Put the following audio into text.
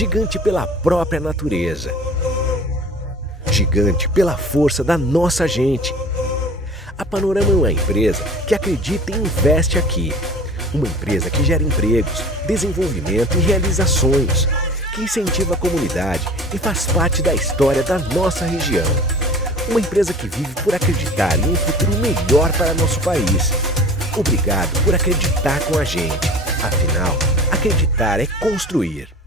gigante pela própria natureza, gigante pela força da nossa gente. A Panorama é uma empresa que acredita e investe aqui. Uma empresa que gera empregos, desenvolvimento e realiza sonhos, que incentiva a comunidade e faz parte da história da nossa região. Uma empresa que vive por acreditar em um futuro melhor para nosso país. Obrigado por acreditar com a gente. Afinal, acreditar é construir.